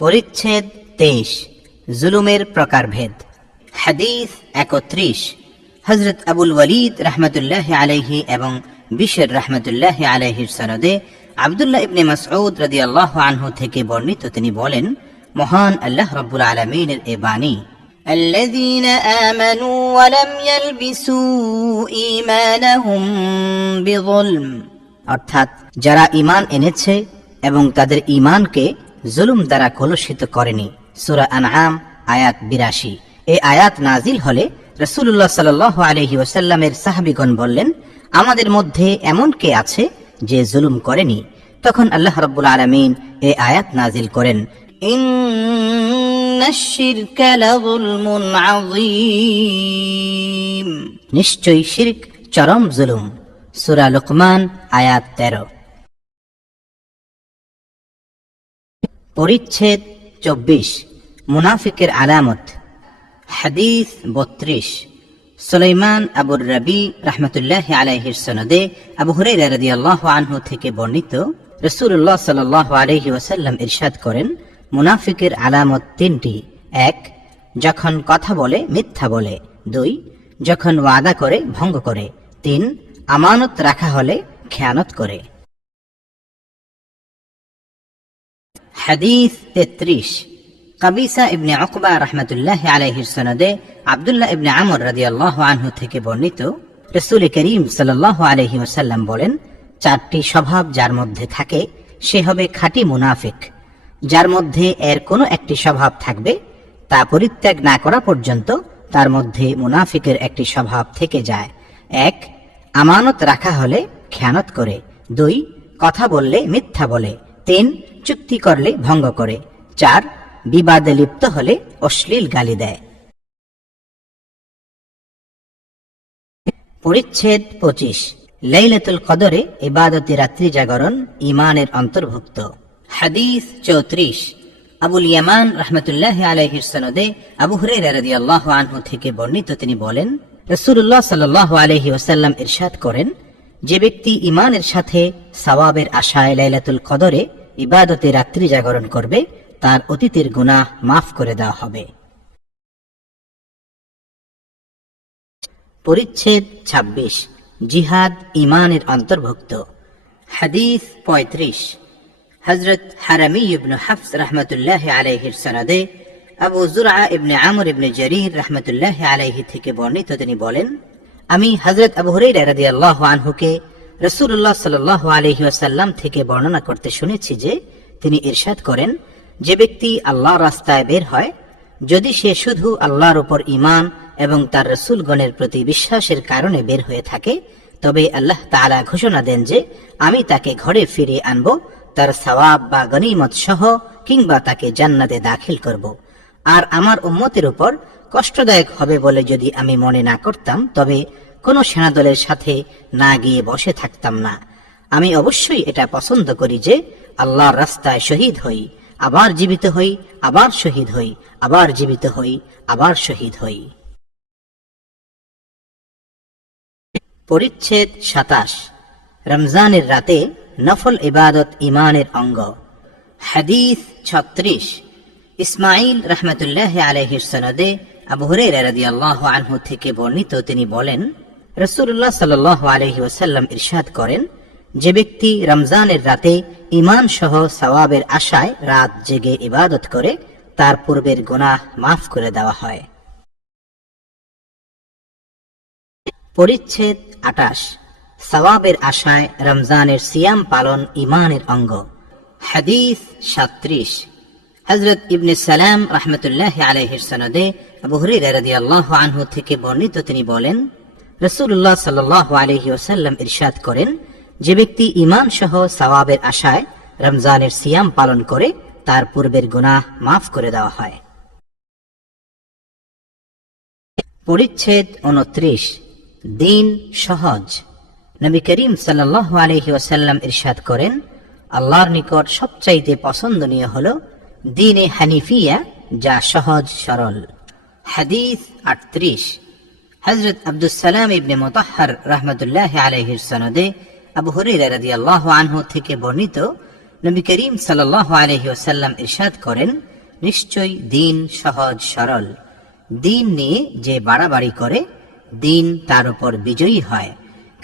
পরিচ্ছেদ 23 জুলুমের প্রকারভেদ। হাদিস 31 হযরত আবুল ওয়ালিদ রাহমাতুল্লাহি আলাইহি এবং বিশর রাহমাতুল্লাহি আলাইহির সনদে আব্দুল্লাহ ইবনে মাসউদ রাদিয়াল্লাহু আনহু থেকে বর্ণিত, তিনি বলেন, মহান আল্লাহ রাব্বুল আলামিনের এ বাণী, الذين آمنوا ولم يلبسوا إيمانهم بظلم, অর্থাৎ যারা ঈমান এনেছে এবং তাদের ঈমানকে জুলুম দ্বারা কলুষিত করেনি। সূরা আনআম আয়াত 82। এই আয়াত নাজিল হলে রাসূলুল্লাহ সাল্লাল্লাহু আলাইহি ওয়াসাল্লামের সাহাবীগণ বললেন, আমাদের মধ্যে এমন কে আছে যে জুলুম করেনি? তখন আল্লাহ রাব্বুল আলামিন এই আয়াত নাজিল করেন, ইন্নাশ শিরকা লাযুলমুন আযীম, নিশ্চয়ই শিরক চরম জুলুম। সূরা লুকমান আয়াত 13। পরিচ্ছেদ 24 মুনাফিকের আলামত। হাদিস 32 সুলাইমান আবুর রাবি রাহমাতুল্লাহি আলাইহির সনদে আবু হুরায়রা রাদিয়াল্লাহু আনহু থেকে বর্ণিত, রাসূলুল্লাহ সাল্লাল্লাহু আলাইহি ওয়াসাল্লাম ইরশাদ করেন, মুনাফিকের আলামত 3টি। 1. যখন কথা বলে মিথ্যা বলে। 2. যখন ওয়াদা করে ভঙ্গ করে। 3. আমানত রাখা হলে খেয়ানত করে। হাদিস 33 কাবিসা ইবনে উকবা রাহমাতুল্লাহি আলাইহির সনদে আব্দুল্লাহ ইবনে আমর রাদিয়াল্লাহু আনহু থেকে বর্ণিত, রাসূল করিম সাল্লাল্লাহু আলাইহি ওয়াসাল্লাম বলেন, 4টি স্বভাব যার মধ্যে থাকে সে হবে খাঁটি মুনাফিক। যার মধ্যে এর কোনো একটি স্বভাব থাকবে তা পরিত্যাগ না করা পর্যন্ত তার মধ্যে মুনাফিকের একটি স্বভাব থেকে যায়। 1. আমানত রাখা হলে খেয়ানত করে। 2. কথা বললে মিথ্যা বলে। 3. চুক্তি করলে ভঙ্গ করে। 4. বিবাদে লিপ্ত হলে অশ্লীল গালি দেয়। পরিচ্ছেদ 25 লাইলাতুল কদরে ইবাদতে রাত্রি জাগরণ ঈমানের অন্তর্ভুক্ত। হাদিস 34 আবুল ইয়ামান রাহমাতুল্লাহি আলাইহির সনদে আবু হুরায়রা রাদিয়াল্লাহু আনহু থেকে বর্ণিত, তিনি বলেন, রাসূলুল্লাহ সাল্লাল্লাহু আলাইহি ওয়াসাল্লাম ইরশাদ করেন, যে ব্যক্তি ঈমানের সাথে সওয়াবের আশায় লাইলাতুল কদরে ইবাদতে রাত্রি জাগরণ করবে তার অতীতের গুনাহ মাফ করে দেওয়া হবে। পরিচ্ছেদ 26 জিহাদ ঈমানের অন্তর্ভুক্ত। হাদিস 35 হযরত হারামি ইবনে হাফস রাহমাতুল্লাহি আলাইহির সনদে আবু যুরআ ইবনে আমর ইবনে জারীর রাহমাতুল্লাহি আলাইহি থেকে বর্ণিত, তিনি বলেন, আমি হযরত আবু হুরায়রা রাদিয়াল্লাহু আনহুকে রাসূলুল্লাহ সাল্লাল্লাহু আলাইহি ওয়াসাল্লাম থেকে বর্ণনা করতে শুনেছি যে তিনি ইরশাদ করেন, যে ব্যক্তি আল্লাহর রাস্তায় বের হয়, যদি সে শুধু আল্লাহর উপর ঈমান এবং তার রাসূলগণের প্রতি বিশ্বাসের কারণে বের হয়ে থাকে, তবে আল্লাহ তাআলা ঘোষণা দেন যে আমি তাকে ঘরে ফিরিয়ে আনব তার সওয়াব বা গনিমত সহ, কিংবা তাকে জান্নাতে দাখিল করব। আর আমার উম্মতের উপর কষ্টদায়ক হবে বলে যদি আমি মনে না করতাম, তবে কোন সেনাদলের সাথে না গিয়ে বসে থাকতাম না। আমি অবশ্যই এটা পছন্দ করি যে আল্লাহর রাস্তায় শহীদ হই, আবার জীবিত হই, আবার শহীদ হই, আবার জীবিত হই, আবার শহীদ হই। পরিচ্ছেদ 27 রমজানের রাতে নফল ইবাদত ঈমানের অঙ্গ। হাদিস 36 ইসমাঈল রাহমাতুল্লাহি আলাইহির সনদে আবু হুরায়রা রাদিয়াল্লাহু আনহু থেকে বর্ণিত, তিনি বলেন, রাসূলুল্লাহ সাল্লাল্লাহু আলাইহি ওয়াসাল্লাম ইরশাদ করেন, যে ব্যক্তি রমজানের রাতে ঈমান সহ সওয়াবের আশায় রাত জেগে ইবাদত করে তার পূর্বের গুনাহ মাফ করে দেওয়া হয়। পরিচ্ছেদ 28 সওয়াবের আশায় রমজানের সিয়াম পালন ঈমানের অঙ্গ। হাদিস 37 হযরত ইবনে সালাম রাহমাতুল্লাহি আলাইহির সনদে আবু হুরায়রা রাদিয়াল্লাহু আনহু থেকে বর্ণিত, তিনি বলেন, রাসূলুল্লাহ সাল্লাল্লাহু আলাইহি ওয়াসাল্লাম ইরশাদ করেন, যে ব্যক্তি ঈমান সহ সওয়াবের আশায় রমজানের সিয়াম পালন করে তার পূর্বের গুনাহ মাফ করে দেওয়া হয়। পরিচ্ছেদ 29 দিন সহজ। নবী করিম সাল্লাল্লাহু আলাইহি ওয়াসাল্লাম ইরশাদ করেন, আল্লাহর নিকট সবচাইতে পছন্দনীয় হলো দ্বীনে হানিফিয়া, যা সহজ সরল। হাদিস 38 হযরত আব্দুস সালাম ইবনে মুতাহহার রাহমাতুল্লাহি আলাইহির সনদে আবু হুরায়রা রাদিয়াল্লাহু আনহু থেকে বর্ণিত, নবী করিম সাল্লাল্লাহু আলাইহি ওয়াসাল্লাম ইরশাদ করেন, নিশ্চয়ই দিন সহজ সরল। দিন নিয়ে যে বাড়াবাড়ি করে দিন তার উপর বিজয়ী হয়।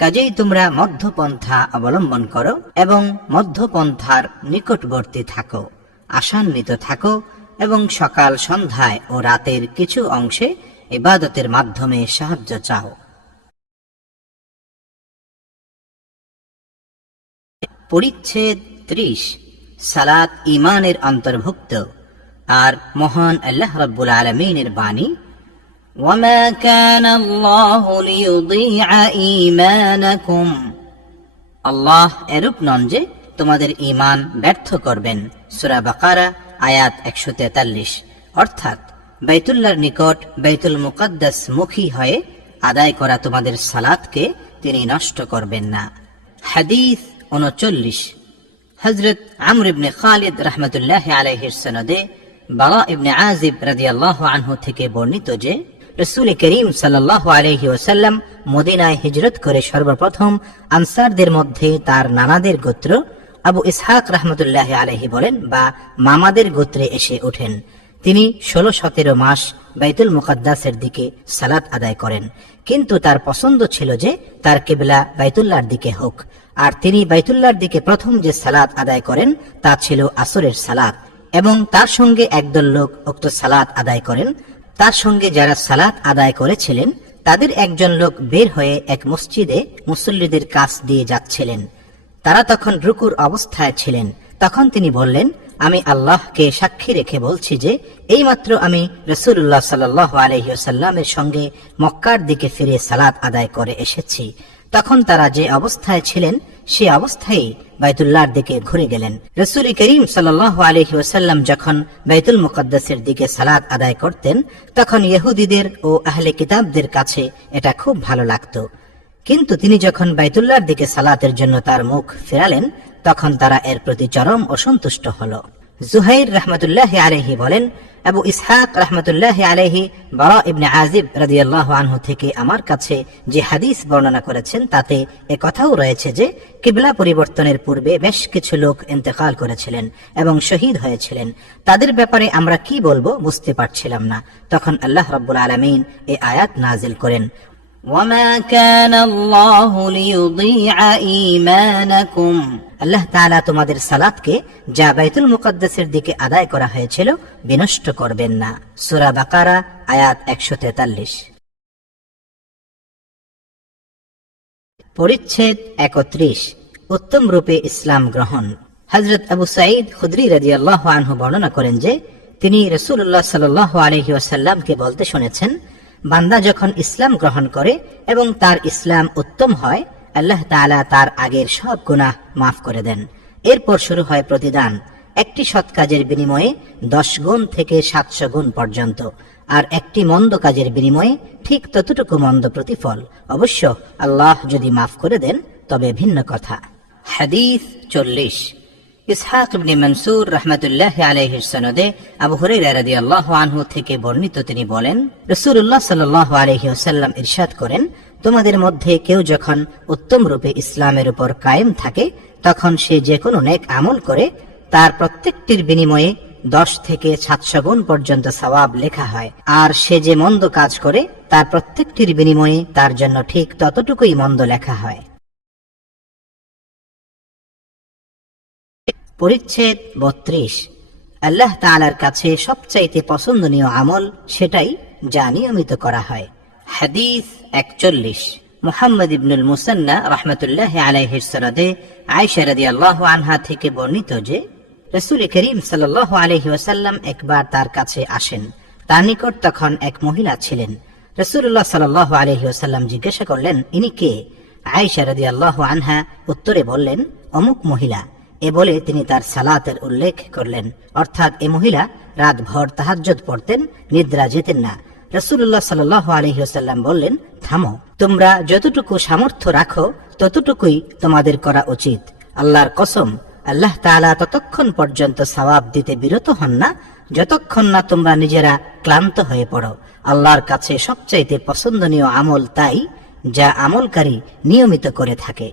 কাজেই তোমরা মধ্যপন্থা অবলম্বন করো এবং মধ্যপন্থার নিকটবর্তী থাকো, আশান্বিত থাকো এবং সকাল সন্ধ্যায় ও রাতের কিছু অংশে ইবাদতের মাধ্যমে সাহায্য চাও। পরিচ্ছেদ 30। সালাত ঈমানের অন্তর্ভুক্ত। আর মহান আল্লাহ রাব্বুল আলামিনের বাণী, ওয়ামা কানা আল্লাহু লিয়ুযীআ ঈমানাকুম, আল্লাহ এরূপ নন যে তোমাদের ঈমান ব্যর্থ করবেন। সূরা বাকারা আয়াত 143। অর্থাৎ বাইতুল্লাহর নিকট বাইতুল মুকাদ্দাস মুখী হয়ে আদায় করা তোমাদের সালাতকে তিনি নষ্ট করবেন না। হাদিস 39। হযরত আমর ইবনে খালিদ রাহমাতুল্লাহি আলাইহির সনদে বারা ইবনে আযিব রাদিয়াল্লাহু আনহু থেকে বর্ণিত যে রাসূল করিম সাল্লাল্লাহু আলাইহি ওয়াসাল্লাম মদিনায় হিজরত করে সর্বপ্রথম আনসারদের মধ্যে তার নানাদের গোত্র আবু ইসহাক রাহমাতুল্লাহি আলাইহি বলেন বা মামাদের গোত্রে এসে ওঠেন। তিনি 16-17 মাস বাইতুল মুকাদ্দাসের দিকে সালাত আদায় করেন, কিন্তু তার পছন্দ ছিল যে তার কিবলা বাইতুল্লাহর দিকে হোক। আর তিনি বাইতুল্লাহর দিকে প্রথম যে সালাত আদায় করেন তা ছিল আসরের সালাত, এবং তার সঙ্গে একদল লোক উক্ত সালাত আদায় করেন। তার সঙ্গে যারা সালাত আদায় করেছিলেন তাদের একজন লোক বের হয়ে এক মসজিদে মুসল্লিদের কাছ দিয়ে যাচ্ছিলেন। তারা তখন রুকুর অবস্থায় ছিলেন। তখন তিনি বললেন, আমি আল্লাহকে সাক্ষী রেখে বলছি যে এইমাত্র আমি রাসূলুল্লাহ সাল্লাল্লাহু আলাইহি ওয়াসাল্লামের সঙ্গে মক্কার দিকে ফিরে সালাত আদায় করে এসেছি। তখন তারা যে অবস্থায় ছিলেন সে অবস্থায় বাইতুল্লাহর দিকে ঘুরে গেলেন। রাসূল করিম সাল্লাল্লাহু আলাইহি ওয়াসাল্লাম যখন বাইতুল মুকাদ্দাসের দিকে সালাত আদায় করতেন তখন ইহুদিদের ও আহলে কিতাবদের কাছে এটা খুব ভালো লাগতো, কিন্তু তিনি যখন বাইতুল্লাহর দিকে সালাতের জন্য তার মুখ ফেরালেন তখন তারা এর প্রতি চরম অসন্তুষ্ট হল। জুহাইর রাহমাতুল্লাহি আলাইহি বলেন, আবু ইসহাক রাহমাতুল্লাহি আলাইহি বারা ইবনে আযিব রাদিয়াল্লাহু আনহু থেকে আমার কাছে যে হাদিস বর্ণনা করেছেন তাতে একথাও রয়েছে যে কিবলা পরিবর্তনের পূর্বে বেশ কিছু লোক ইন্তেকাল করেছিলেন এবং শহীদ হয়েছিলেন। তাদের ব্যাপারে আমরা কি বলবো বুঝতে পারছিলাম না। তখন আল্লাহ রাব্বুল আলামিন এই আয়াত নাজিল করেন, ওয়ামা কানা আল্লাহু লিয়ুযীআ ঈমানাকুম, আল্লাহ তাআলা তোমাদের সালাতকে যা বাইতুল মুকাদ্দাসের দিকে আদায় করা হয়েছিল বিনষ্ট করবেন না। সূরা বাকারা আয়াত 143। পরিচ্ছেদ 31। উত্তম রূপে ইসলাম গ্রহণ। হযরত আবু সাঈদ খুদরি রাদিয়াল্লাহু আনহু বর্ণনা করেন যে তিনি রাসূলুল্লাহ সাল্লাল্লাহু আলাইহি ওয়াসাল্লামকে বলতে শুনেছেন, বান্দা যখন ইসলাম গ্রহণ করে এবং তার ইসলাম উত্তম হয় আল্লাহ তাআলা তার আগের সব গুনাহ মাফ করে দেন। এরপর শুরু হয় প্রতিদান, একটি সৎ কাজের বিনিময়ে 10 গুণ থেকে 700 গুণ পর্যন্ত, আর একটি মন্দ কাজের বিনিময়ে ঠিক ততটুকু মন্দ প্রতিফল। অবশ্য আল্লাহ যদি মাফ করে দেন তবে ভিন্ন কথা। হাদিস 40। ইসহাক ইবনে মনসুর রাহমাতুল্লাহি আলাইহির সনদে আবু হুরায়রা রাদিয়াল্লাহু আনহু থেকে বর্ণিত তিনি বলেন, রাসূলুল্লাহ সাল্লাল্লাহু আলাইহি ওয়াসাল্লাম ইরশাদ করেন, তোমাদের মধ্যে কেউ যখন উত্তম রূপে ইসলামের উপর কায়েম থাকে তখন সে যে কোনো নেক আমল করে তার প্রত্যেকটির বিনিময়ে 10 থেকে 700 গুণ পর্যন্ত সওয়াব লেখা হয়, আর সে যে মন্দ কাজ করে তার প্রত্যেকটির বিনিময়ে তার জন্য ঠিক ততটুকুই মন্দ লেখা হয়। পরিচ্ছেদ 32। আল্লাহ তাআলার কাছে সবচাইতে পছন্দনীয় আমল সেটাই যা নিয়মিত করা হয়। হাদিস 41। মুহাম্মদ ইবনুল মুসান্না রাহমাতুল্লাহি আলাইহির সনদে আয়েশা রাদিয়াল্লাহু আনহা থেকে বর্ণিত যে রাসূল করিম সাল্লাল্লাহু আলাইহি ওয়াসাল্লাম একবার তার কাছে আসেন। তার নিকট তখন এক মহিলা ছিলেন। রাসূলুল্লাহ সাল্লাল্লাহু আলাইহি ওয়াসাল্লাম জিজ্ঞাসা করলেন, ইনি কে? আয়েশা রাদিয়াল্লাহু আনহা উত্তরে বললেন, অমুক মহিলা। এ বলে তিনি তার সালাতের উল্লেখ করলেন, অর্থাৎ এ মহিলা রাতভর তাহাজ্জুদ পড়তেন, নিদ্রা যেতেন না। রাসূলুল্লাহ সাল্লাল্লাহু আলাইহি ওয়াসাল্লাম বললেন, থামো, তোমরা যতটুকু সামর্থ্য রাখো ততটুকুই তোমাদের করা উচিত। আল্লাহর কসম, আল্লাহ তাআলা ততক্ষণ পর্যন্ত সওয়াব দিতে বিরত হন না যতক্ষণ না তোমরা নিজেরা ক্লান্ত হয়ে পড়ো। আল্লাহর কাছে সবচাইতে পছন্দনীয় আমল তাই যা আমলকারী নিয়মিত করে থাকে।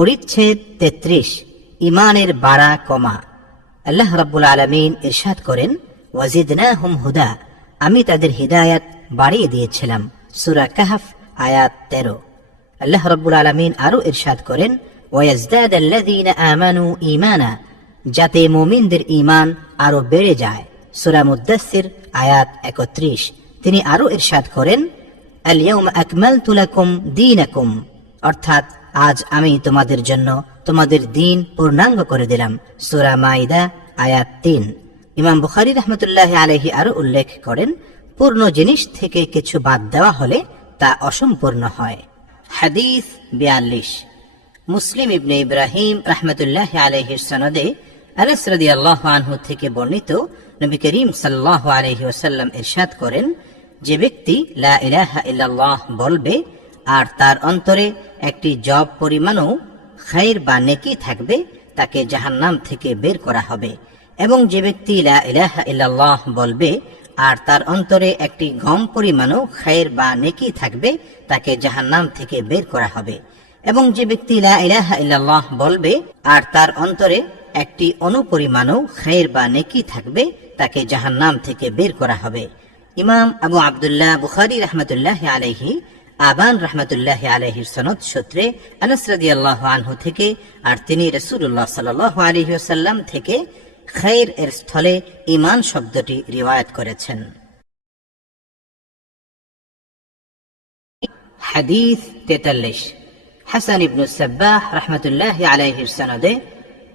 পরিচ্ছেদ 33 ঈমানের বাড়া কমা। আল্লাহ রাব্বুল আলামিন ইরশাদ করেন, ওয়াজিদনাহুম হুদা, আমি তাদের হিদায়াত বাড়িয়ে দিয়েছিলাম। সূরা কাহফ আয়াত 13। আল্লাহ রাব্বুল আলামিন আরো ইরশাদ করেন, ওয়ায়াজদাদাল্লাযীনা আমানু ঈমানা, যাতে মুমিনদের ঈমান আরো বেড়ে যায়। সূরা মুদ্দাসসির আয়াত 31। তিনি আরো ইরশাদ করেন, আল ইয়াউমা আকমালতু লাকুম দীনাকুম, অর্থাৎ আজ আমি তোমাদের জন্য তোমাদের দ্বীন পূর্ণাঙ্গ করে দিলাম। সূরা মাইদা আয়াত 3। ইমাম বুখারী রাহমাতুল্লাহি আলাইহি আরো উল্লেখ করেন, পূর্ণ জিনিস থেকে কিছু বাদ দেওয়া হলে তা অসম্পূর্ণ হয়। হাদিস 42 মুসলিম ইবনে ইব্রাহিম রাহমাতুল্লাহি আলাইহির সনদে আনাস রাদিয়াল্লাহু আনহু থেকে বর্ণিত, নবী করিম সাল্লাল্লাহু আলাইহি ওয়াসাল্লাম ইরশাদ করেন, যে ব্যক্তি লা ইলাহা ইল্লাল্লাহ বলবে আর তার অন্তরে একটি জব পরিমাণও খায়র বা নেকি থাকবে, তাকে জাহান্নাম থেকে বের করা হবে। এবং যে ব্যক্তি লা ইলাহা ইল্লাল্লাহ বলবে আর তার অন্তরে একটি গম পরিমাণও খায়র বা নেকি থাকবে, তাকে জাহান্নাম থেকে বের করা হবে। এবং যে ব্যক্তি লা ইলাহা ইল্লাল্লাহ বলবে আর তার অন্তরে একটি অনুপরিমাণও খায়র বা নেকি থাকবে, তাকে জাহান্নাম থেকে বের করা হবে। ইমাম আবু আব্দুল্লাহ বুখারী রাহমাতুল্লাহি আলাইহি আবান রাহমাতুল্লাহি আলাইহির সনদ সূত্রে আনাস রাদিয়াল্লাহু আনহু থেকে, আর তিনি রাসূলুল্লাহ সাল্লাল্লাহু আলাইহি ওয়াসাল্লাম থেকে খায়র এর স্থলে ঈমান শব্দটি রিওয়ায়াত করেছেন। হাদিস 43 হাসান ইবনে সাব্বাহ রাহমাতুল্লাহি আলাইহির সনদে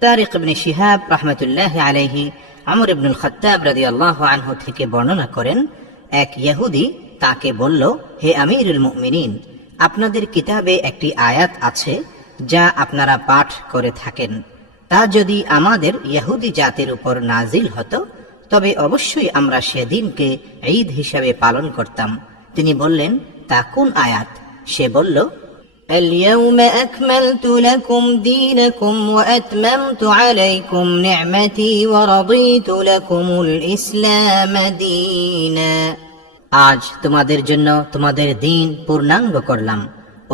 তারিক ইবনে শিহাব রাহমাতুল্লাহি আলাইহি আমর ইবনুল খাত্তাব রাদিয়াল্লাহু আনহু থেকে বর্ণনা করেন, এক ইহুদি তাকে বলল, হে আমিরুল মুমিনিন, আপনাদের কিতাবে একটি আয়াত আছে যা আপনারা পাঠ করে থাকেন, তা যদি আমাদের ইহুদি জাতির উপর নাজিল হতো তবে অবশ্যই আমরা সেদিনকে ঈদ হিসাবে পালন করতাম। তিনি বললেন, তা কোন আয়াত? সে বলল, اليوم أكملت لكم دينكم وأتممت عليكم نعمتي ورضيت لكم الإسلام دينا, আজ তোমাদের জন্য তোমাদের দ্বীন পূর্ণাঙ্গ করলাম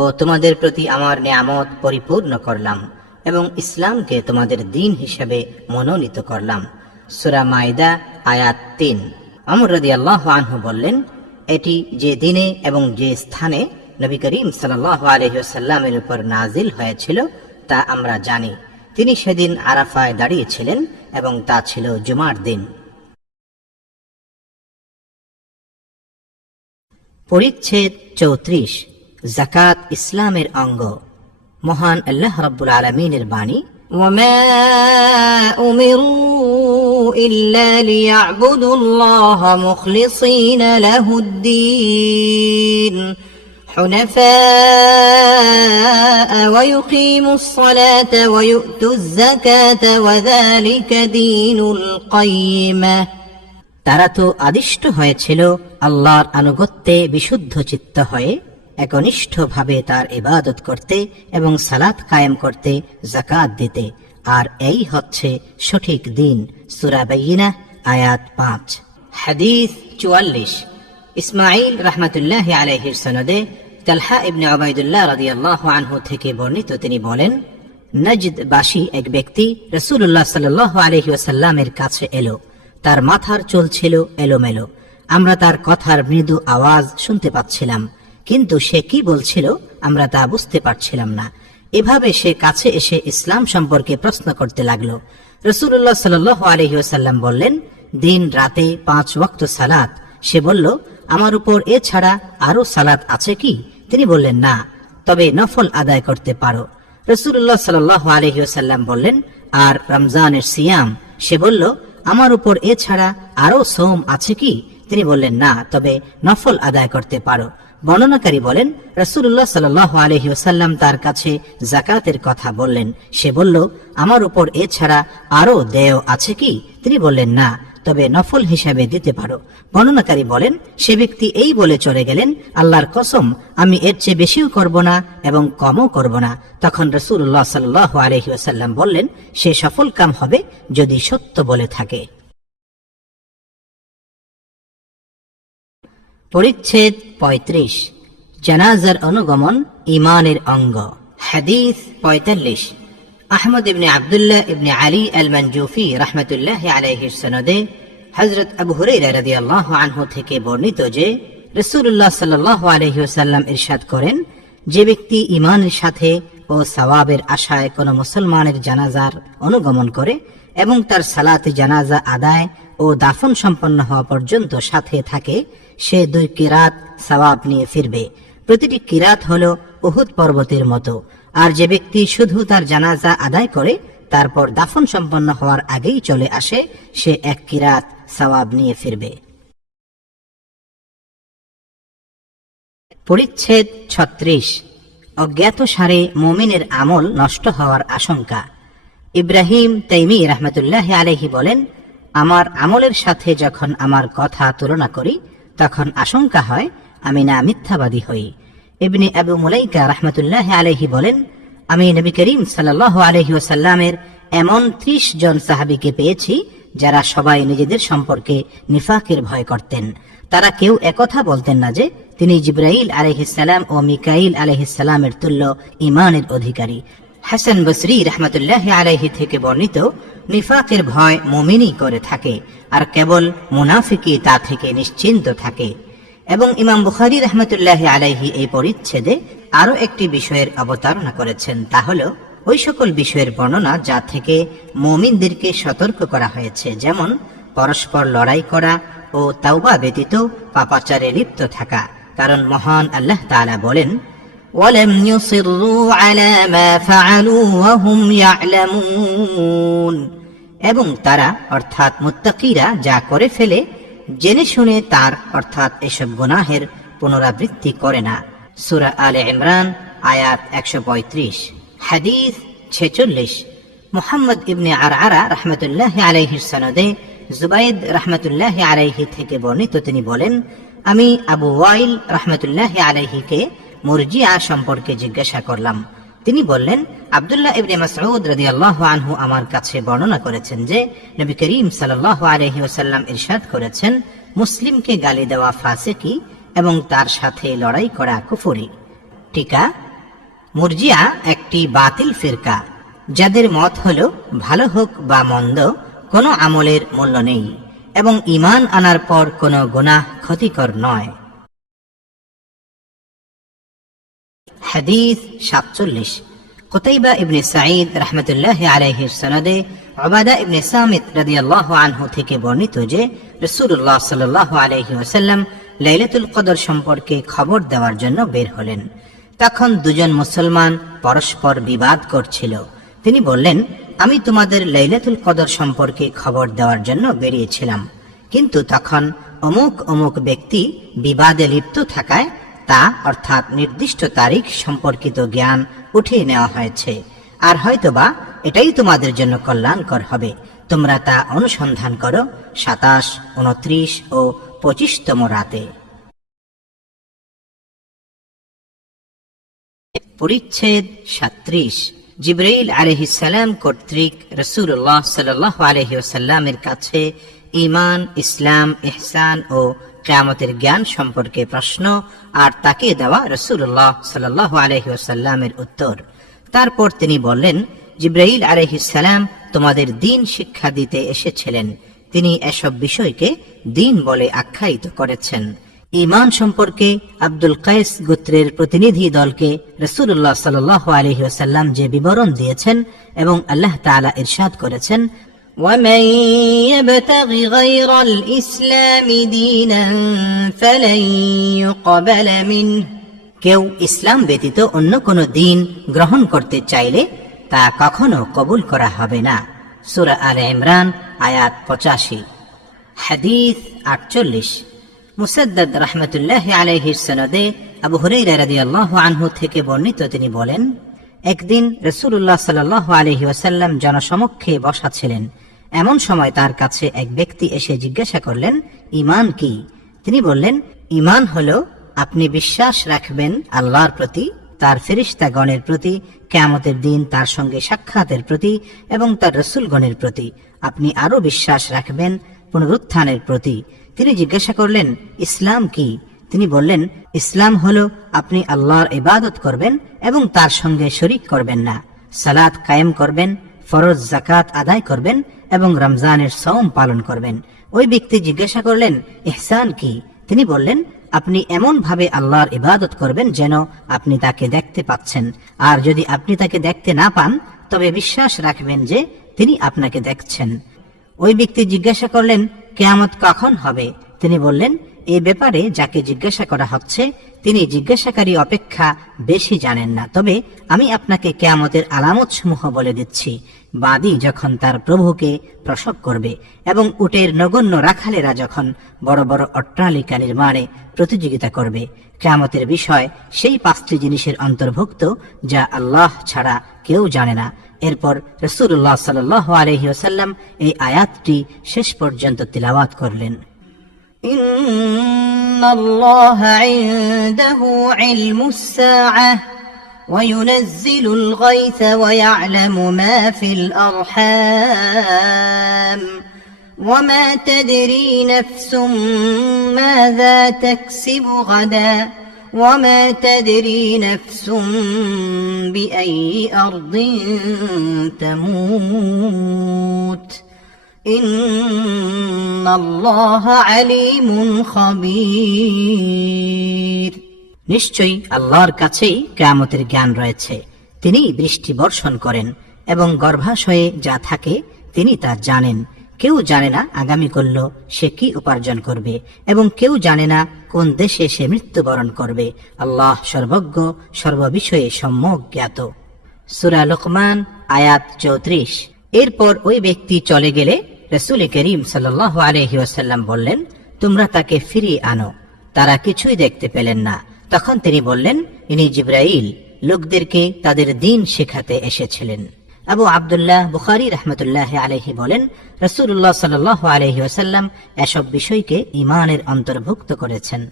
ও তোমাদের প্রতি আমার নিয়ামত পরিপূর্ণ করলাম এবং ইসলামকে তোমাদের দ্বীন হিসেবে মনোনীত করলাম। সূরা মাইদা আয়াত 3। আমর রাদিয়াল্লাহু আনহু বললেন, এটি যে দিনে এবং যে স্থানে নবী করিম সাল্লাল্লাহু আলাইহি ওয়াসাল্লামের উপর নাজিল হয়েছিল তা আমরা জানি। তিনি সেদিন আরাফায় দাঁড়িয়েছিলেন এবং তা ছিল জুমার দিন। পরিচ্ছেদ 34 যাকাত ইসলামের অঙ্গ। মহান আল্লাহ রাব্বুল আলামিনের বাণী, ওয়ামা উমিরু ইল্লা লিয়া'বুদুল্লাহা মুখলিসিনা লাহুদ-দীন হুনাফা ওয়া ইউকিমুস সালাতা ওয়া ইউতুজ যাকাতা ওয়া যালিকা দীনুল কাইয়্যিমাহ। তারা তো আদিষ্ট হয়েছিল আল্লাহর আনুগত্যে বিশুদ্ধ চিত্ত হয়ে একনিষ্ঠভাবে তার ইবাদত করতে এবং সালাত কায়েম করতে, যাকাত দিতে, আর এই হচ্ছে সঠিক দিন। সূরা বাইয়িনাহ আয়াত 5। হাদিস 44 ইসমাঈল রাহমাতুল্লাহি আলাইহির সনদে তালহা ইবনে উবাইদুল্লাহ রাদিয়াল্লাহু আনহু থেকে বর্ণিত, তিনি বলেন, নজদবাসী এক ব্যক্তি রাসূলুল্লাহ সাল্লাল্লাহু আলাইহি ওয়াসাল্লামের কাছে এলো। তার মাথার চুল ছিল এলোমেলো। আমরা তার কথার মৃদু আওয়াজ শুনতে পাচ্ছিলাম, কিন্তু সে কি বলছিল আমরা তা বুঝতে পারছিলাম না। এভাবে সে কাছে এসে ইসলাম সম্পর্কে প্রশ্ন করতে লাগলো। রাসূলুল্লাহ সাল্লাল্লাহু আলাইহি ওয়াসাল্লাম বললেন, দিন রাতে 5 ওয়াক্ত সালাত। সে বলল, আমার উপর এছাড়া আরো সালাত আছে কি? তিনি বললেন, না, তবে নফল আদায় করতে পারো। রাসূলুল্লাহ সাল্লাল্লাহু আলাইহি ওয়াসাল্লাম বললেন, আর রমজানের সিয়াম? সে বলল, আমার উপর এছাড়া আরো সওম আছে কি? তিনি বললেন, না, তবে নফল আদায় করতে পারো। বর্ণনাকারী বলেন, রাসূলুল্লাহ সাল্লাল্লাহু আলাইহি ওয়াসাল্লাম তার কাছে যাকাতের কথা বললেন। সে বলল, আমার উপর এছাড়া আরো দেয় আছে কি? তিনি বললেন, না, তবে নফল হিসাবে দিতে পারো। বর্ণনাকারী বলেন, সে ব্যক্তি এই বলে চলে গেলেন, আল্লাহর কসম, আমি এর চেয়ে বেশিও করব না এবং কমও করব না। তখন রাসূলুল্লাহ সাল্লাল্লাহু আলাইহি ওয়াসাল্লাম বললেন, সে সফল কাম হবে যদি সত্য বলে থাকে। পরিচ্ছেদ 35 জানাজার অনুগমন ঈমানের অঙ্গ। হাদিস 45। আহমদ ইবনে আব্দুল্লাহ ইবনে আলী আল মনজুফি রাহমাতুল্লাহি আলাইহির সনদে হযরত আবু হুরায়রা রাদিয়াল্লাহু আনহু থেকে বর্ণিত যে রাসূলুল্লাহ সাল্লাল্লাহু আলাইহি ওয়াসাল্লাম ইরশাদ করেন, যে ব্যক্তি ঈমানের সাথে ও সওয়াবের আশায় কোন মুসলমানের জানাজার অনুগমন করে এবং তার সালাতে জানাজা আদায় ও দাফন সম্পন্ন হওয়া পর্যন্ত সাথে থাকে, সে 2 কিরাত সওয়াব নিয়ে ফিরবে। প্রতিটি কিরাত হলো উহুদ পর্বতের মতো। আর যে ব্যক্তি শুধু তার জানাজা আদায় করে তারপর দাফন সম্পন্ন হওয়ার আগেই চলে আসে, সে 1 কিরাত সওয়াব নিয়ে ফিরবে। পরিচ্ছেদ 36। অজ্ঞাতসারে মুমিনের আমল নষ্ট হওয়ার আশঙ্কা। ইব্রাহিম তাইমি রাহমাতুল্লাহি আলাইহি বলেন, আমার আমলের সাথে যখন আমার কথা তুলনা করি তখন আশঙ্কা হয় আমি না মিথ্যাবাদী হই। ইবনে আবু মুলাইকা রাহমাতুল্লাহি আলাইহি বলেন, আমি নবী করিম সাল্লাল্লাহু আলাইহি ওয়াসাল্লামের এমন 30 জন সাহাবীকে পেয়েছি যারা সবাই নিজেদের সম্পর্কে নিফাকের ভয় করতেন। তারা কেউ একথা বলতেন না যে তিনি জিবরাইল আলাইহিস সালাম ও মিকাইল আলাইহিস সালামের তুল্য ঈমানের অধিকারী। হাসান বসরি রাহমাতুল্লাহি আলাইহি থেকে বর্ণিত, নিফাকের ভয় মুমিনই করে থাকে আর কেবল মুনাফিকই তা থেকে নিশ্চিন্ত থাকে। এবং ইমাম বুখারী রাহমাতুল্লাহি আলাইহি এই পরিচ্ছেদে আরো একটি বিষয়ের অবতারণা করেছেন, তা হলো ওই সকল বিষয়ের বর্ণনা যা থেকে মুমিনদেরকে সতর্ক করা হয়েছে, যেমন পরস্পর লড়াই করা ও তাওবা ব্যতীত পাপাচারে লিপ্ত থাকা। কারণ মহান আল্লাহ তাআলা বলেন, ওয়ালাম ইউসিররু আলা মা ফাআলু ওয়া হুম ইয়ালামুন, এবং তারা অর্থাৎ মুত্তাকিরা যা করে ফেলে জেনে শুনে তার অর্থাৎ এসব গুনাহের পুনরাবৃত্তি করে না। সূরা আলে ইমরান আয়াত 135। হাদিস 46। মুহাম্মদ ইবনে আরআরা রাহমাতুল্লাহি আলাইহির সনদে জুবাইদ রাহমাতুল্লাহি আলাইহি থেকে বর্ণিত, তিনি বলেন, আমি আবু ওয়াইল রাহমাতুল্লাহি আলাইহিকে মুরজিয়া সম্পর্কে জিজ্ঞাসা করলাম। তিনি বললেন, আব্দুল্লাহ ইবনে মাসউদ রাদিয়াল্লাহু আনহু আমার কাছে বর্ণনা করেছেন যে নবী করিম সাল্লাল্লাহু আলাইহি ওয়াসাল্লাম ইরশাদ করেছেন, মুসলিমকে গালি দেওয়া ফাসিকি এবং তার সাথে লড়াই করা কুফরি। টিকা, মুরজিয়া একটি বাতিল ফিরকা যাদের মত হলো ভালো হোক বা মন্দ কোনো আমলের মূল্য নেই এবং ঈমান আনার পর কোনো গুনাহ ক্ষতিকর নয়। হাদিস 47। কুতাইবা ইবনে সাঈদ রাহমাতুল্লাহি আলাইহির সনদে উবাদা ইবনে সামিত রাদিয়াল্লাহু আনহু থেকে বর্ণিত যে রাসূলুল্লাহ সাল্লাল্লাহু আলাইহি ওয়াসাল্লাম লাইলাতুল কদর সম্পর্কে খবর দেওয়ার জন্য বের হলেন। তখন 2 জন মুসলমান পরস্পর বিবাদ করছিল। তিনি বললেন, আমি তোমাদের লাইলাতুল কদর সম্পর্কে খবর দেওয়ার জন্য বেরিয়েছিলাম, কিন্তু তখন অমুক অমুক ব্যক্তি বিবাদে লিপ্ত থাকায় তা অর্থাৎ নির্দিষ্ট তারিখ সম্পর্কিত জ্ঞান উঠিয়ে নেওয়া হয়েছে, আর হয়তোবা এটাই তোমাদের জন্য কল্যাণকর হবে। তোমরা তা অনুসন্ধান করো 27, 29 ও 25তম রাতে। পরিচ্ছেদ 37। জিবরাইল আলাইহিস সালাম কর্তৃক রাসূলুল্লাহ সাল্লাল্লাহু আলাইহি ওয়াসাল্লামের কাছে ঈমান, ইসলাম, ইহসান ও কিয়ামতের জ্ঞান সম্পর্কে প্রশ্ন আর তাকে দেওয়া রাসূলুল্লাহ সাল্লাল্লাহু আলাইহি ওয়াসাল্লামের উত্তর। তারপর তিনি বললেন, জিবরাইল আলাইহিস সালাম তোমাদের দ্বীন শিক্ষা দিতে এসেছিলেন। তিনি এসব বিষয়কে দ্বীন বলে আখ্যায়িত করেছেন। ঈমান সম্পর্কে আব্দুল কায়েস গোত্রের প্রতিনিধি দলকে রাসূলুল্লাহ সাল্লাল্লাহু আলাইহি ওয়াসাল্লাম যে বিবরণ দিয়েছেন এবং আল্লাহ তাআলা ইরশাদ করেছেন, وَمَن يَبْتَغِ غَيْرَ الْإِسْلَامِ دِينًا فَلَن يُقْبَلَ مِنْهُ, কেউ ইসলাম ব্যতীত অন্য কোনো দ্বীন গ্রহণ করতে চাইলে তা কখনো কবুল করা হবে না। সূরা আলে ইমরান আয়াত 85। হাদিস 48। মুসাদ্দাদ রাহমাতুল্লাহি আলাইহির সনদে আবু হুরায়রা রাদিয়াল্লাহু আনহু থেকে বর্ণিত, তিনি বলেন, একদিন রাসূলুল্লাহ সাল্লাল্লাহু আলাইহি ওয়াসাল্লাম জনসমক্ষে বসা ছিলেন। এমন সময় তার কাছে এক ব্যক্তি এসে জিজ্ঞাসা করলেন, ঈমান কি? তিনি বললেন, ঈমান হলো আপনি বিশ্বাস রাখবেন আল্লাহর প্রতি, তার ফেরেশতাগণের প্রতি, কিয়ামতের দিন তার সঙ্গে সাক্ষাতের প্রতি এবং তার রাসূলগণের প্রতি। আপনি আরো বিশ্বাস রাখবেন পুনরুত্থানের প্রতি। তিনি জিজ্ঞাসা করলেন, ইসলাম কি? তিনি বললেন, ইসলাম হলো আপনি আল্লাহর ইবাদত করবেন এবং তার সঙ্গে শরীক করবেন না, সালাত কায়েম করবেন, ফরজ যাকাত আদায় করবেন এবং রমজানের সওম পালন করবেন। ওই ব্যক্তি জিজ্ঞাসা করলেন, ইহসান কি? তিনি বললেন, আপনি এমন ভাবে আল্লাহর ইবাদত করবেন যেন আপনি তাকে দেখতে পাচ্ছেন, আর যদি আপনি তাকে দেখতে না পান তবে বিশ্বাস রাখবেন যে তিনি আপনাকে দেখছেন। ওই ব্যক্তি জিজ্ঞাসা করলেন, কিয়ামত কখন হবে? তিনি বললেন, এ ব্যাপারে যাকে জিজ্ঞাসা করা হচ্ছে তিনি জিজ্ঞাসাকারী অপেক্ষা বেশি জানেন না, তবে আমি আপনাকে কিয়ামতের আলামত সমূহ বলে দিচ্ছি। বাদী যখন তার প্রভুকে প্রসব করবে এবং উটের নগণ্য রাখালেরা যখন বড় বড় অট্টালিকা নির্মাণে প্রতিযোগিতা করবে, কিয়ামতের বিষয় সেই 5টি জিনিসের অন্তর্ভুক্ত যা আল্লাহ ছাড়া কেউ জানে না। এরপর রাসূলুল্লাহ সাল্লাল্লাহু আলাইহি ওয়াসাল্লাম এই আয়াতটি শেষ পর্যন্ত তিলাওয়াত করলেন। ইন্নাল্লাহা ইনদাহু ইলমুস সাআহ ওয়া ইউনাজ্জিলুল গায়থা ওয়া ইয়া'লামু মা ফিল আরহাম ওয়া মা তাদরি নাফসুম মাযা তাকসিবু গাদা ওয়া মা তাদরি নাফসুম বিআইয়ি আরদিন তামুত ইন্নাল্লাহা আলীমুন খাবীর। নিশ্চয়ই আল্লাহর কাছেই কিয়ামতের জ্ঞান রয়েছে। তিনি বৃষ্টি বর্ষণ করেন এবং গর্ভাশয়ে যা থাকে তিনি তা জানেন। কেউ জানে না আগামী কাল সে কি উপার্জন করবে এবং কেউ জানে না কোন দেশে সে মৃত্যুবরণ করবে। আল্লাহ সর্বজ্ঞ, সর্ববিষয়ে সম্যক জ্ঞাত। সূরা লুকমান আয়াত 34। এরপর ওই ব্যক্তি চলে গেলে রাসূল করিম সাল্লাল্লাহু আলাইহি ওয়াসাল্লাম বললেন, তোমরা তাকে ফিরিয়ে আনো। তারা কিছুই দেখতে পেলেন না। তখন তিনি বললেন, ইনি জিবরাইল, লোকদেরকে তাদের দ্বীন শেখাতে এসেছিলেন। আবু আব্দুল্লাহ বুখারী রাহমাতুল্লাহি আলাইহি বলেন, রাসূলুল্লাহ সাল্লাল্লাহু আলাইহি ওয়াসাল্লাম এসব বিষয়কে ঈমানের অন্তর্ভুক্ত করেছেন।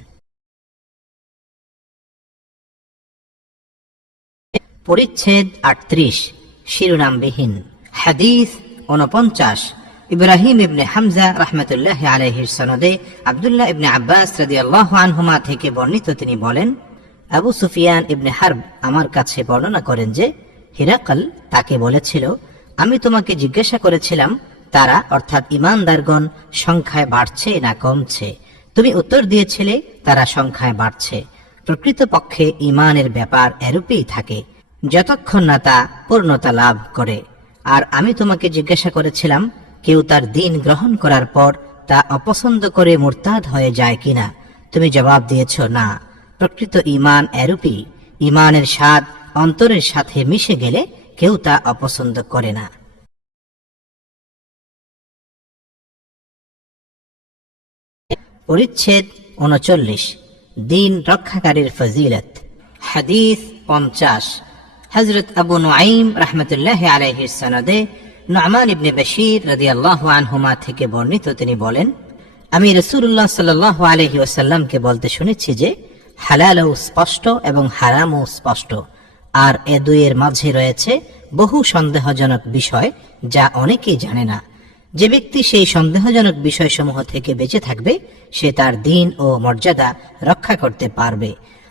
পরিচ্ছেদ 38, শিরোনামবিহীন। হাদিস 49। ইব্রাহিম ইবনে হামজা রাহমাতুল্লাহি আলাইহির সনদে আব্দুল্লাহ ইবনে আব্বাস রাদিয়াল্লাহু আনহুমা থেকে বর্ণিত, তিনি বলেন, আবু সুফিয়ান ইবনে হারব আমার কাছে বর্ণনা করেন যে হিরাকল তাকে বলেছিল, আমি তোমাকে জিজ্ঞাসা করেছিলাম তারা অর্থাৎ ঈমানদারগণ সংখ্যায় বাড়ছে না কমছে। তুমি উত্তর দিয়েছিলে তারা সংখ্যায় বাড়ছে। প্রকৃতপক্ষে ঈমানের ব্যাপার এরূপই থাকে যতক্ষণ না তা পূর্ণতা লাভ করে। আর আমি তোমাকে জিজ্ঞাসা করেছিলাম কেউ তার দ্বীন গ্রহণ করার পর তা অপছন্দ করে মুরতাদ হয়ে যায় কিনা। তুমি জবাব দিয়েছ না। প্রকৃত ঈমান এরূপই। ঈমানের স্বাদ অন্তরের সাথে মিশে গেলে কেউ তা অপছন্দ করে না। পরিচ্ছেদ 39, দ্বীন রক্ষাকারীর ফজিলত। হাদিস 50। হযরত আবু নুআইম রাহমাতুল্লাহি আলাইহির সনদে নু'মান ইবনে বাশীর রাদিয়াল্লাহু আনহুমা থেকে বর্ণিত, তিনি বলেন, আমি রাসূলুল্লাহ সাল্লাল্লাহু আলাইহি ওয়াসাল্লামকে বলতে শুনেছি যে হালালও স্পষ্ট এবং হারামও স্পষ্ট, আর এ দুইয়ের মাঝে রয়েছে বহু সন্দেহজনক বিষয় যা অনেকেই জানে না। যে ব্যক্তি সেই সন্দেহজনক বিষয়সমূহ থেকে বেঁচে থাকবে সে তার দ্বীন ও মর্যাদা রক্ষা করতে পারবে।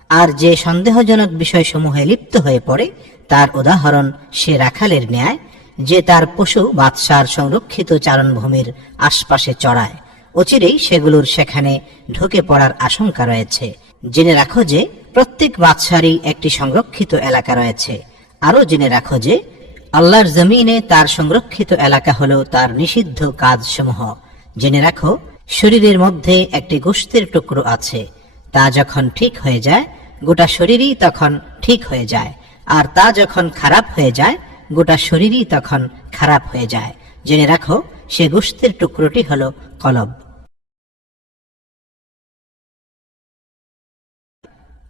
আর যে সন্দেহজনক বিষয়সমূহে লিপ্ত হয়ে পড়ে তার উদাহরণ সে রাখালের ন্যায় যে তার পশু বাদশার সংরক্ষিত চারণভূমির আশপাশে চড়ায়। অচিরেই সেগুলোর সেখানে ঢুকে পড়ার আশঙ্কা রয়েছে। জেনে রাখো যে প্রত্যেক বাদশারই একটি সংরক্ষিত এলাকা রয়েছে। আরো জেনে রাখো যে আল্লাহর জমিনে তার সংরক্ষিত এলাকা হলো তার নিষিদ্ধ কাজসমূহ। জেনে রাখো শরীরের মধ্যে একটি গোশতের টুকরো আছে, তা যখন ঠিক হয়ে যায় গোটা শরীরই তখন ঠিক হয়ে যায়, আর তা যখন খারাপ হয়ে যায় গোটা শরীরই তখন খারাপ হয়ে যায়। জেনে রাখো সে গোশতের টুকরোটি হলো কলব।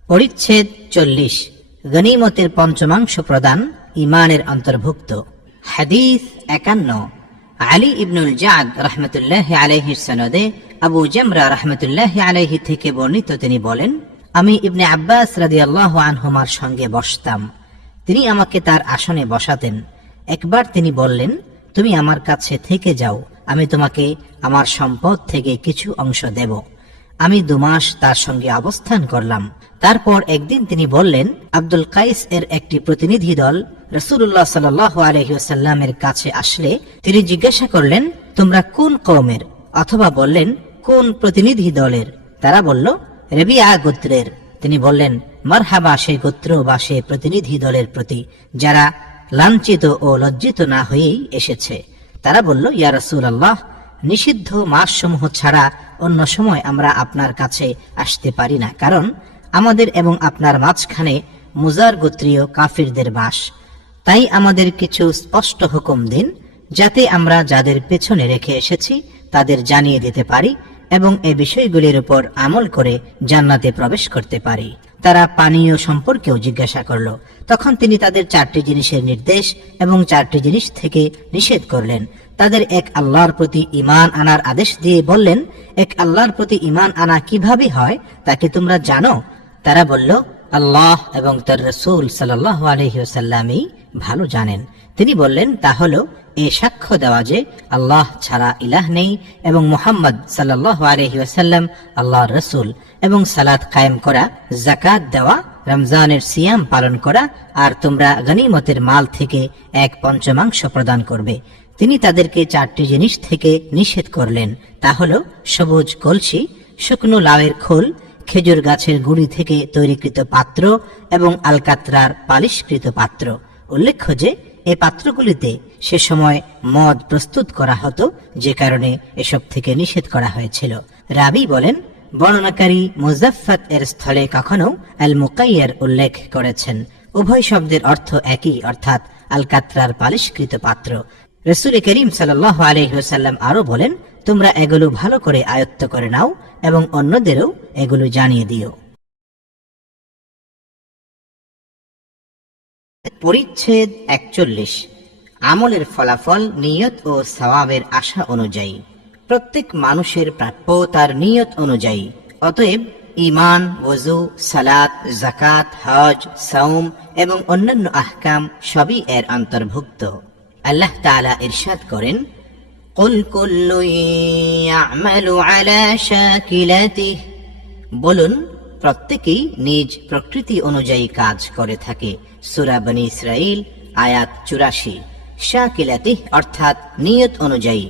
পরিচ্ছেদ 40, গনিমতের পঞ্চমাংশ প্রদান ঈমানের অন্তর্ভুক্ত। হাদিস 51। আলী ইবনুল জাদ রাহমাতুল্লাহি আলাইহির সনদে আবু জামরা রাহমাতুল্লাহি আলাইহি থেকে বর্ণিত, তিনি বলেন, আমি ইবনে আব্বাস রাদিয়াল্লাহু আনহুমার সঙ্গে বসতাম। তিনি আমাকে তার আসনে বসাতেন। একবার তিনি বললেন, তুমি আমার কাছে থেকে যাও, আমি তোমাকে আমার সম্পদ থেকে কিছু অংশ দেব। আমি 2 মাস তার সঙ্গে অবস্থান করলাম। তারপর একদিন তিনি বললেন, আব্দুল কাইস এর একটি প্রতিনিধি দল রাসূলুল্লাহ সাল্লাল্লাহু আলাইহি ওয়াসাল্লামের কাছে আসলে তিনি জিজ্ঞাসা করলেন, তোমরা কোন কওমের? অথবা বললেন, কোন প্রতিনিধি দলের? তারা বলল, রবিআ গোত্রের। তিনি বললেন, মারহাবা সেই গোত্র বা সেই প্রতিনিধি দলের প্রতি যারা লাঞ্ছিত ও লজ্জিত না হয়েই এসেছে। তারা বলল, ইয়া রাসূলুল্লাহ, নিষিদ্ধ মাসসমূহ ছাড়া অন্য সময় আমরা আপনার কাছে আসতে পারি না, কারণ আমাদের এবং আপনার মাঝখানে মুজার গোত্রীয় কাফিরদের বাস। তাই আমাদের কিছু স্পষ্ট হুকুম দিন, যাতে আমরা যাদের পেছনে রেখে এসেছি তাদের জানিয়ে দিতে পারি এবং এই বিষয়গুলির উপর আমল করে জান্নাতে প্রবেশ করতে পারি। তারা পানীয় সম্পর্কেও জিজ্ঞাসা করল। তখন তিনি তাদের 4টি জিনিসের নির্দেশ এবং 4টি জিনিস থেকে নিষেধ করলেন। তাদের এক আল্লাহর প্রতি ঈমান আনার আদেশ দিয়ে বললেন, এক আল্লাহর প্রতি ঈমান আনা কিভাবে হয় তা কি তোমরা জানো? তারা বলল, আল্লাহ এবং তার রাসূল সাল্লাল্লাহু আলাইহি ওয়াসাল্লামই ভালো জানেন। তিনি বললেন, তা হলো এ সাক্ষ্য দেওয়া যে আল্লাহ ছাড়া ইলাহ নেই এবং মুহাম্মদ সাল্লাল্লাহু আলাইহি ওয়াসাল্লাম আল্লাহর রাসূল, এবং সালাত কায়েম করা, যাকাত দেওয়া, রমজানের সিয়াম পালন করা, আর তোমরা গনিমতের মাল থেকে 1/5 প্রদান করবে। তিনি তাদেরকে 4টি জিনিস থেকে নিষেধ করলেন। তা হলো সবুজ কলসি, শুকনো লাউয়ের খোল, খেজুর গাছের গুঁড়ি থেকে তৈরিকৃত পাত্র এবং আলকাতরার পালিশকৃত পাত্র। উল্লেখ্য যে এই পাত্রগুলিতে সে সময় মদ প্রস্তুত করা হতো, যে কারণে এসব থেকে নিষেধ করা হয়েছিল। রাবি বলেন, বর্ণনাকারী মুজাফফাত এর স্থলে কখনো আল মুকাইয়ার উল্লেখ করেছেন। উভয় শব্দের অর্থ একই, অর্থাৎ আলকাতরার পালিশকৃত পাত্র। রাসূল করিম সাল্লাল্লাহু আলাইহি ওয়াসাল্লাম আরো বলেন, তোমরা এগুলো ভালো করে আয়ত্ত করে নাও এবং অন্যদেরও এগুলো জানিয়ে দিও। পরিচ্ছেদ 41। আমলের ফলাফল নিয়ত ও সওয়াবের আশা অনুযায়ী। প্রত্যেক মানুষের প্রাপ্য তার নিয়ত অনুযায়ী। অতএব ঈমান, ওযু, সালাত, যাকাত, হজ, সাওম এবং অন্যান্য আহকাম সবই এর অন্তর্ভুক্ত। আল্লাহ তাআলা ইরশাদ করেন, কুল কুল্লু ইয়া'মালু আলা শাকিলাতিহি, বলুন প্রত্যেকেই নিজ প্রকৃতি অনুযায়ী কাজ করে থাকে। সূরা বনী ইসরাঈল আয়াত 84। শাকিলাতিহি অর্থাৎ নিয়ত অনুযায়ী।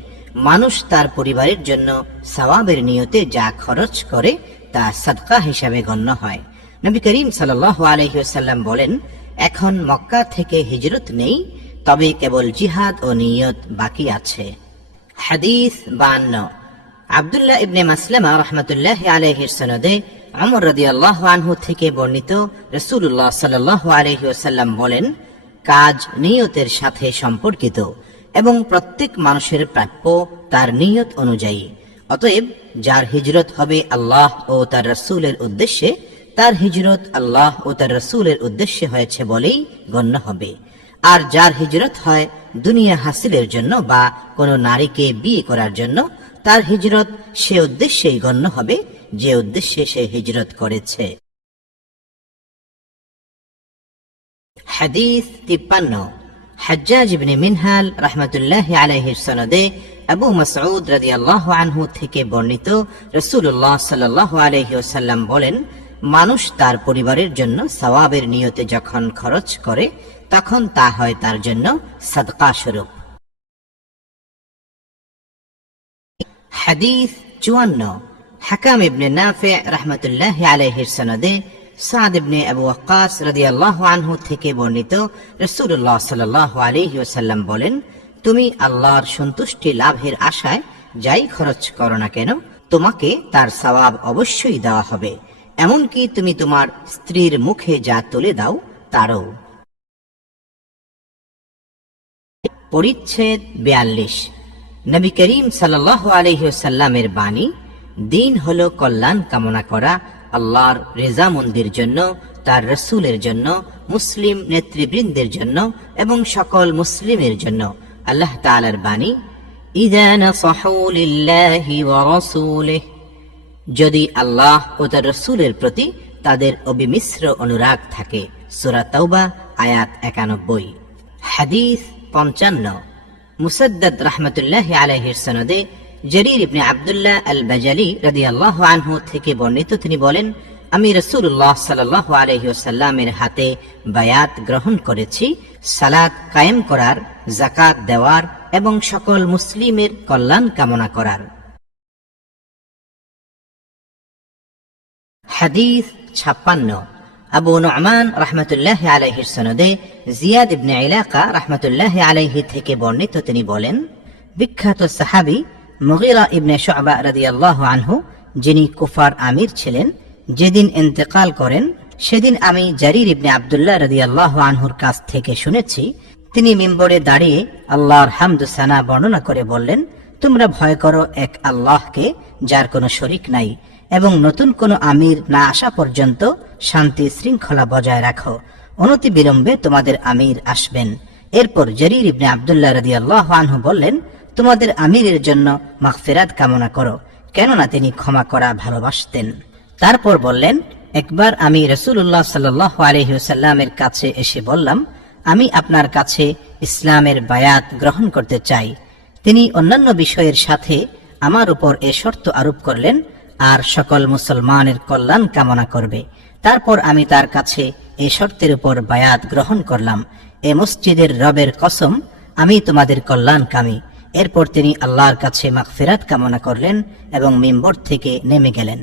মানুষ তার পরিবারের জন্য সওয়াবের নিয়তে যা খরচ করে তা সাদকা হিসাবে গণ্য হয়। নবী করিম সাল্লাল্লাহু আলাইহি ওয়াসাল্লাম বলেন, এখন মক্কা থেকে হিজরত নেই, তবে কেবল জিহাদ ও নিয়ত বাকি আছে। হাদিস 52। আব্দুল্লাহ ইবনে মাসলামা রাহমাতুল্লাহি আলাইহির সনদে ওমর রাদিয়াল্লাহু আনহু থেকে বর্ণিত, রাসূলুল্লাহ সাল্লাল্লাহু আলাইহি ওয়াসাল্লাম বলেন, কাজ নিয়তের সাথে সম্পর্কিত এবং প্রত্যেক মানুষের প্রাপ্য তার নিয়ত অনুযায়ী। অতএব যার হিজরত হবে আল্লাহ ও তার রাসূলের উদ্দেশ্যে, তার হিজরত আল্লাহ ও তার রাসূলের উদ্দেশ্যে হয়েছে বলেই গণ্য হবে। আর যার হিজরত হয় দুনিয়া হাসিলের জন্য বা কোনো নারীকে বিয়ে করার জন্য, তার হিজরত সে উদ্দেশ্যেই গণ্য হবে যে উদ্দেশ্যে সে হিজরত করেছে। হাদিস 53। হাজ্জাজ ইবনে মিনহাল রাহমাতুল্লাহি আলাইহির সনদে আবু মাসউদ রাদিয়াল্লাহু আনহু থেকে বর্ণিত, রাসূলুল্লাহ সাল্লাল্লাহু আলাইহি ওয়াসাল্লাম বলেন, মানুষ তার পরিবারের জন্য সওয়াবের নিয়তে যখন খরচ করে তখন তা হয় তার জন্য সাদকা স্বরূপ। হাদিস 54। হাকাম ইবনে নাফি রাহমাতুল্লাহি আলাইহির সনদে সাদ ইবনে আবু ওয়াক্কাস রাদিয়াল্লাহু আনহু থেকে বর্ণিত, রাসূলুল্লাহ সাল্লাল্লাহু আলাইহি ওয়াসাল্লাম বলেন, তুমি আল্লাহর সন্তুষ্টি লাভের আশায় যাই খরচ করো না কেন, তোমাকে তার সওয়াব অবশ্যই দেওয়া হবে, এমনকি তুমি তোমার স্ত্রীর মুখে যা তুলে দাও তারও। পরিচ্ছেদ 42। নবী করিম সাল্লাল্লাহু আলাইহি ওয়াসাল্লামের বাণী, দিন হলো কল্যাণ কামনা করা আল্লাহর রেজামন্দির জন্য, তার রাসূলের জন্য, মুসলিম নেতৃবৃন্দের জন্য এবং সকল মুসলিমের জন্য। আল্লাহ তাআলার বাণী, ইযা নাসাহু লিল্লাহি ওয়া রাসূলিহি, যদি আল্লাহ ও তার রাসূলের প্রতি তাদের অবিমিশ্র অনুরাগ থাকে। সূরা তাওবা আয়াত 91। হাদিস 55। মুসাদ্দাদ রাহমাতুল্লাহি আলাইহির সনদে জারীর ইবনে আব্দুল্লাহ আল বাজালি রাদিয়াল্লাহু আনহু থেকে বর্ণিত, তিনি বলেন, আমি রাসূলুল্লাহ সাল্লাল্লাহু আলাইহি ওয়াসাল্লামের হাতে বায়াত গ্রহণ করেছি সালাত কায়েম করার, যাকাত দেওয়ার এবং সকল মুসলিমের কল্যাণ কামনা করার। হাদিস 56। আবু নু'মান রাহমাতুল্লাহি আলাইহির সনদে জিয়াদ ইবনে ইলাকা রাহমাতুল্লাহি আলাইহি থেকে বর্ণিত, তিনি বলেন, বিখ্যাত সাহাবী মুগীরা ইবনে শু'বা রাদিয়াল্লাহু আনহু, যিনি কুফার আমির ছিলেন, যেদিন ইন্তেকাল করেন সেদিন আমি জারীর ইবনে আব্দুল্লাহ রাদিয়াল্লাহু আনহুর কাছ থেকে শুনেছি, তিনি মিম্বরে দাঁড়িয়ে আল্লাহর হামদ সানা বর্ণনা করে বললেন, তোমরা ভয় করো এক আল্লাহকে যার কোনো শরীক নাই, এবং নতুন কোনো আমির না আসা পর্যন্ত শান্তি শৃঙ্খলা বজায় রাখো, অনতি বিলম্বে তোমাদের আমির আসবেন। এরপর জারীর ইবনে আব্দুল্লাহ রাদিয়াল্লাহু আনহু বললেন, তোমাদের আমিরের জন্য মাগফিরাত কামনা করো, কেননা তিনি ক্ষমা করা ভালোবাসতেন। তারপর বললেন, একবার আমি রাসূলুল্লাহ সাল্লাল্লাহু আলাইহি ওয়াসাল্লামের কাছে এসে বললাম, আমি আপনার কাছে ইসলামের বায়াত গ্রহণ করতে চাই। তিনি অন্যান্য বিষয়ের সাথে আমার উপর এ শর্ত আরোপ করলেন, আর সকল মুসলমানের কল্যাণ কামনা করবে। তারপর আমি তার কাছে এই শর্তের উপর বায়াত গ্রহণ করলাম, এ মসজিদের রবের কসম, আমি তোমাদের কল্যাণকামী। এরপর তিনি আল্লাহর কাছে মাগফিরাত কামনা করলেন এবং মিম্বর থেকে নেমে গেলেন।